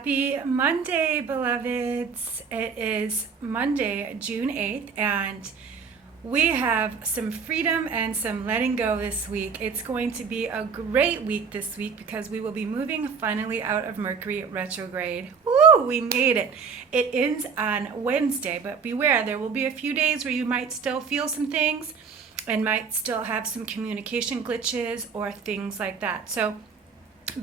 Happy Monday, beloveds. It is Monday, June 8th, and we have some freedom and some letting go this week. It's going to be a great week this week because we will be moving finally out of Mercury retrograde. Woo, we made it. It ends on Wednesday, but beware, there will be a few days where you might still feel some things and might still have some communication glitches or things like that. So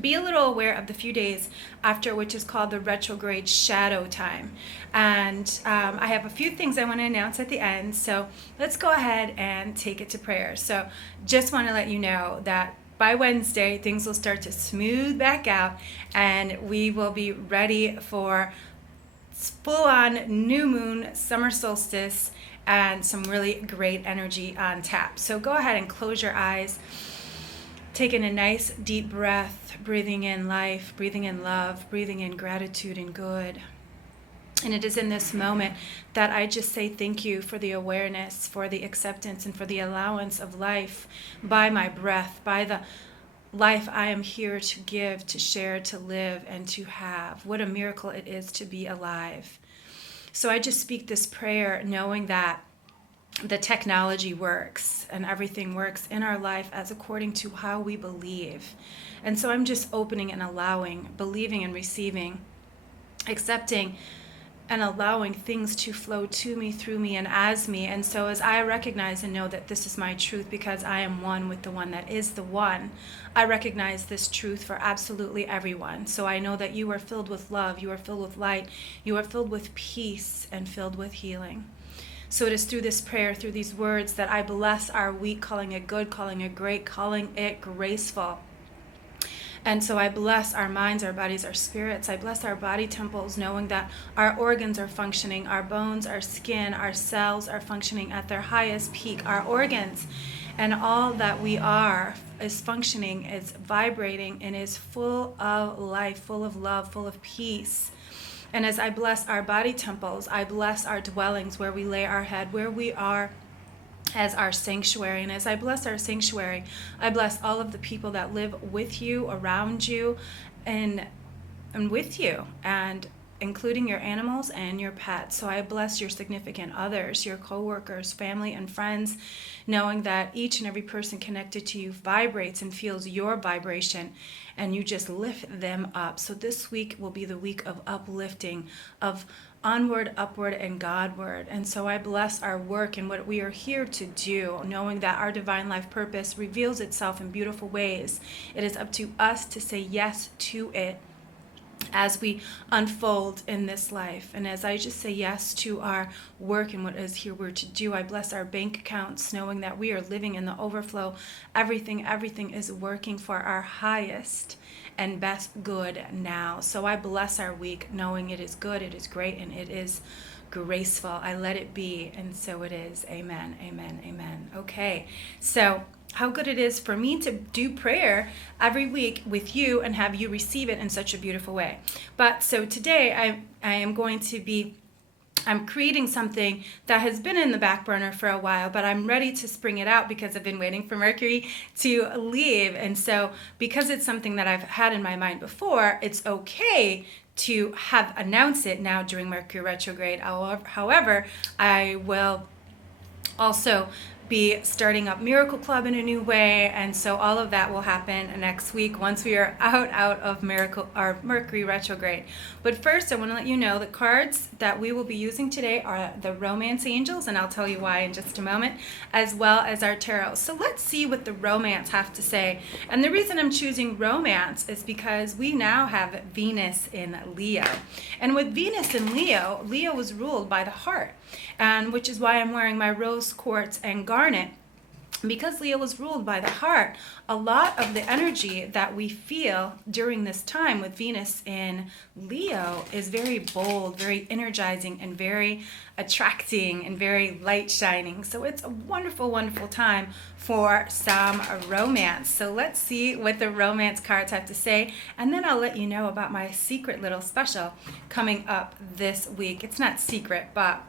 be a little aware of the few days after, which is called the retrograde shadow time. And I have a few things I want to announce at the end. So let's go ahead and take it to prayer. So just want to let you know that by Wednesday, things will start to smooth back out and we will be ready for full-on new moon, summer solstice, and some really great energy on tap. So go ahead and close your eyes. Taking a nice deep breath, breathing in life, breathing in love, breathing in gratitude and good. And it is in this moment that I just say thank you for the awareness, for the acceptance, and for the allowance of life by my breath, by the life I am here to give, to share, to live, and to have. What a miracle it is to be alive. So I just speak this prayer knowing that the technology works and everything works in our life as according to how we believe. And so I'm just opening and allowing, believing and receiving, accepting and allowing things to flow to me, through me, and as me. And so as I recognize and know that this is my truth because I am one with the one that is the one, I recognize this truth for absolutely everyone. So I know that you are filled with love, you are filled with light, you are filled with peace and filled with healing. So it is through this prayer, through these words, that I bless our week, calling it good, calling it great, calling it graceful. And so I bless our minds, our bodies, our spirits. I bless our body temples, knowing that our organs are functioning, our bones, our skin, our cells are functioning at their highest peak. Our organs and all that we are is functioning, is vibrating, and is full of life, full of love, full of peace. And as I bless our body temples, I bless our dwellings where we lay our head, where we are as our sanctuary. And as I bless our sanctuary, I bless all of the people that live with you, around you, and with you, and including your animals and your pets. So I bless your significant others, your coworkers, family, and friends, knowing that each and every person connected to you vibrates and feels your vibration, and you just lift them up. So this week will be the week of uplifting, of onward, upward, and Godward. And so I bless our work and what we are here to do, knowing that our divine life purpose reveals itself in beautiful ways. It is up to us to say yes to it as we unfold in this life. And as I just say yes to our work and what is here we're to do, I bless our bank accounts, knowing that we are living in the overflow. Everything is working for our highest and best good now. So I bless our week, knowing it is good, it is great, and it is graceful. I let it be, and so it is. Amen, amen, amen. Okay, so how good it is for me to do prayer every week with you and have you receive it in such a beautiful way. But so today I am going to be I'm creating something that has been in the back burner for a while, but I'm ready to spring it out because I've been waiting for Mercury to leave. And so because it's something that I've had in my mind before, it's okay to have announced it now during Mercury retrograde. However, I will also be starting up Miracle Club in a new way, and so all of that will happen next week once we are out of Mercury retrograde. But first, I want to let you know the cards that we will be using today are the Romance Angels, and I'll tell you why in just a moment, as well as our tarot. So let's see what the Romance have to say. And the reason I'm choosing Romance is because we now have Venus in Leo. And with Venus in Leo, Leo was ruled by the heart, and which is why I'm wearing my rose quartz and garnet. Because Leo was ruled by the heart, a lot of the energy that we feel during this time with Venus in Leo is very bold, very energizing, and very attracting, and very light shining. So it's a wonderful, wonderful time for some romance. So let's see what the romance cards have to say, and then I'll let you know about my secret little special coming up this week. It's not secret, but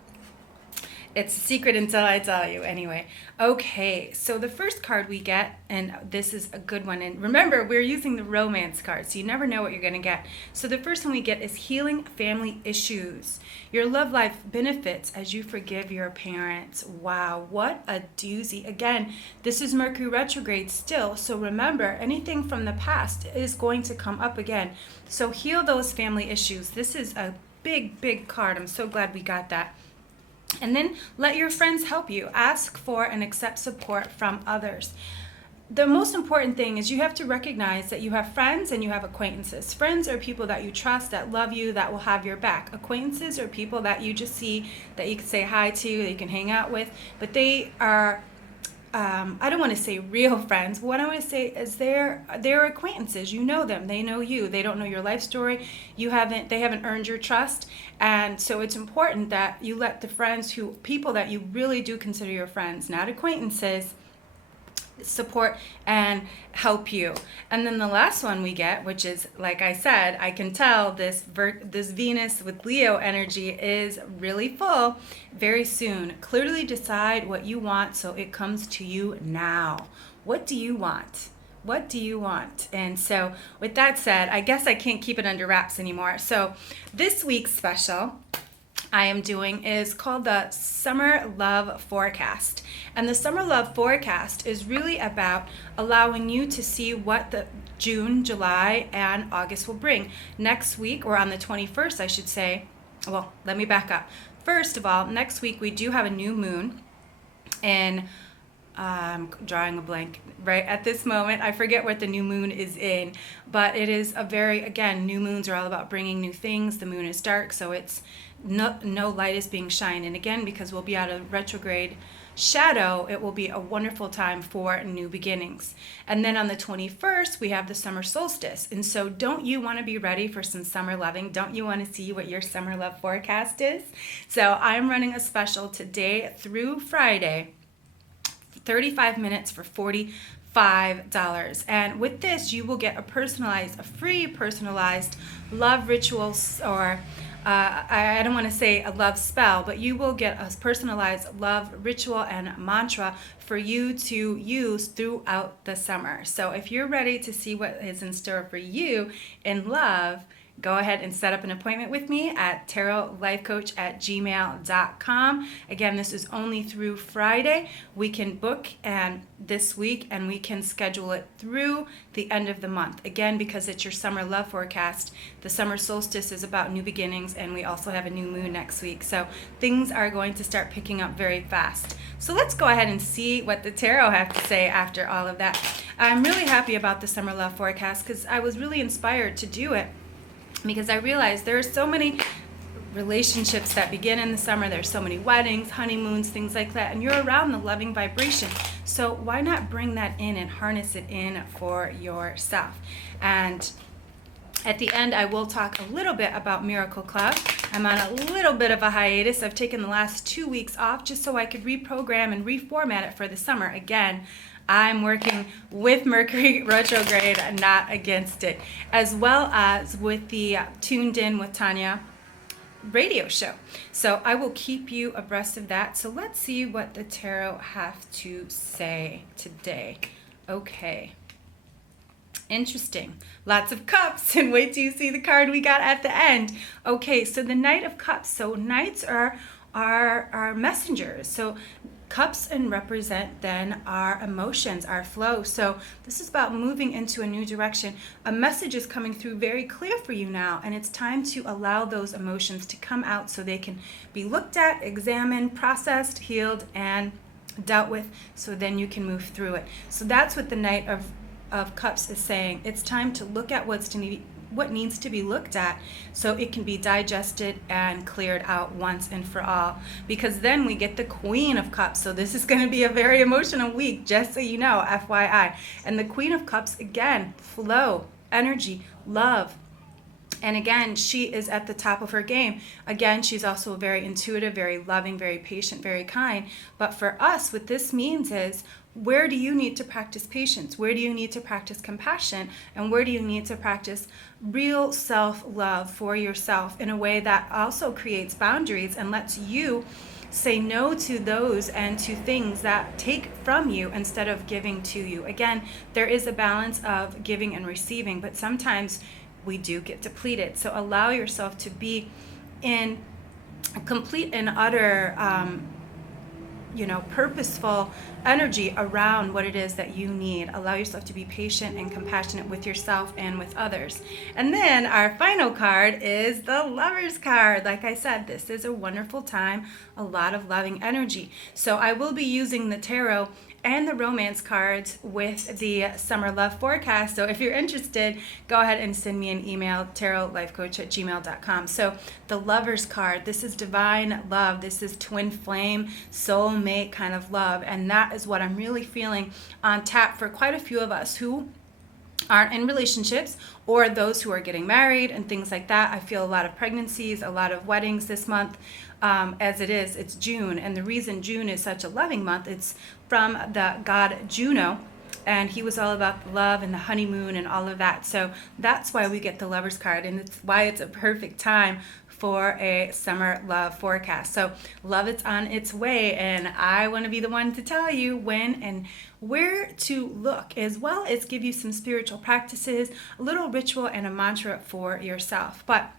It's a secret until I tell you, anyway. Okay, so the first card we get, and this is a good one, and remember, we're using the romance card, so you never know what you're going to get. So the first one we get is healing family issues. Your love life benefits as you forgive your parents. Wow, what a doozy. Again, this is Mercury retrograde still, so remember, anything from the past is going to come up again. So heal those family issues. This is a big, big card. I'm so glad we got that. And then let your friends help you. Ask for and accept support from others. The most important thing is you have to recognize that you have friends and you have acquaintances. Friends are people that you trust, that love you, that will have your back. Acquaintances are people that you just see, that you can say hi to, that you can hang out with, but they are I don't want to say real friends. What I want to say is they're acquaintances. You know them. They know you. They don't know your life story. They haven't earned your trust. And so it's important that you let the people that you really do consider your friends, not acquaintances, support and help you. And then the last one we get, which is, like I said, I can tell this Venus with Leo energy is really full very soon. Clearly decide what you want so it comes to you now. What do you want? What do you want? And so with that said, I guess I can't keep it under wraps anymore. So this week's special I am doing is called the Summer Love Forecast. And the Summer Love Forecast is really about allowing you to see what the June, July, and August will bring. Next week, or on the 21st, I should say, well, let me back up. First of all, next week we do have a new moon in I'm drawing a blank right at this moment. I forget what the new moon is in, but it is again, new moons are all about bringing new things. The moon is dark, so it's no light is being shined. And again, because we'll be out of retrograde shadow, it will be a wonderful time for new beginnings. And then on the 21st, we have the summer solstice. And so don't you want to be ready for some summer loving? Don't you want to see what your summer love forecast is? So I'm running a special today through Friday, 35 minutes for $45. And with this, you will get a free personalized love ritual, or I don't want to say a love spell, but you will get a personalized love ritual and mantra for you to use throughout the summer. So if you're ready to see what is in store for you in love, go ahead and set up an appointment with me at tarotlifecoach@gmail.com. Again, this is only through Friday. We can book this week, and we can schedule it through the end of the month. Again, because it's your summer love forecast, the summer solstice is about new beginnings, and we also have a new moon next week. So things are going to start picking up very fast. So let's go ahead and see what the tarot have to say after all of that. I'm really happy about the summer love forecast because I was really inspired to do it, because I realized there are so many relationships that begin in the summer. There's so many weddings, honeymoons, things like that, and you're around the loving vibration. So why not bring that in and harness it in for yourself? And at the end, I will talk a little bit about Miracle Club. I'm on a little bit of a hiatus. I've taken the last 2 weeks off just so I could reprogram and reformat it for the summer. Again, I'm working with Mercury retrograde, not against it, as well as with the Tuned In with Tonya radio show. So I will keep you abreast of that. So let's see what the tarot have to say today. Okay. Interesting. Lots of cups, and wait till you see the card we got at the end. Okay, so the Knight of Cups. So knights are messengers. So cups and represent then our emotions, our flow. So this is about moving into a new direction. A message is coming through very clear for you now, and it's time to allow those emotions to come out so they can be looked at, examined, processed, healed, and dealt with, so then you can move through it. So that's what the Knight of Cups is saying. It's time to look at what needs to be looked at so it can be digested and cleared out once and for all, because then we get the Queen of Cups. So this is going to be a very emotional week, just so you know, FYI. And the Queen of Cups, again, flow, energy, love. And again, she is at the top of her game. Again, she's also very intuitive, very loving, very patient, very kind. But for us, what this means is, where do you need to practice patience? Where do you need to practice compassion? And where do you need to practice real self-love for yourself in a way that also creates boundaries and lets you Say no to those and to things that take from you instead of giving to you. Again, there is a balance of giving and receiving, but sometimes we do get depleted. So allow yourself to be in complete and utter purposeful energy around what it is that you need. Allow yourself to be patient and compassionate with yourself and with others. And then our final card is the Lover's card. Like I said, this is a wonderful time, a lot of loving energy. So I will be using the tarot and the romance cards with the summer love forecast. So if you're interested, go ahead and send me an email, tarotlifecoach@gmail.com. So the Lover's card, this is divine love. This is twin flame, soulmate kind of love. And that is what I'm really feeling on tap for quite a few of us who aren't in relationships, or those who are getting married and things like that. I feel a lot of pregnancies, a lot of weddings this month. As it's June, and the reason June is such a loving month, it's from the god Juno, and he was all about love and the honeymoon and all of that. So that's why we get the Lover's card, and it's why it's a perfect time for a summer love forecast. So love is on its way, and I want to be the one to tell you when and where to look, as well as give you some spiritual practices, a little ritual, and a mantra for yourself. But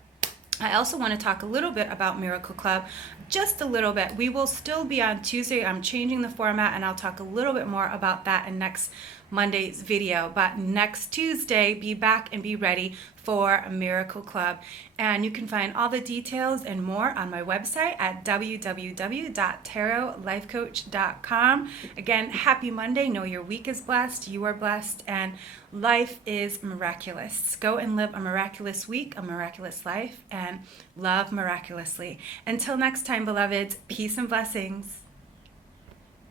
I also want to talk a little bit about Miracle Club, just a little bit. We will still be on Tuesday. I'm changing the format, and I'll talk a little bit more about that in next Monday's video. But next Tuesday, be back and be ready for a Miracle Club. And you can find all the details and more on my website at www.tarotlifecoach.com. Again, happy Monday. Know your week is blessed, you are blessed, and life is miraculous. Go and live a miraculous week, a miraculous life, and love miraculously. Until next time, beloveds, peace and blessings.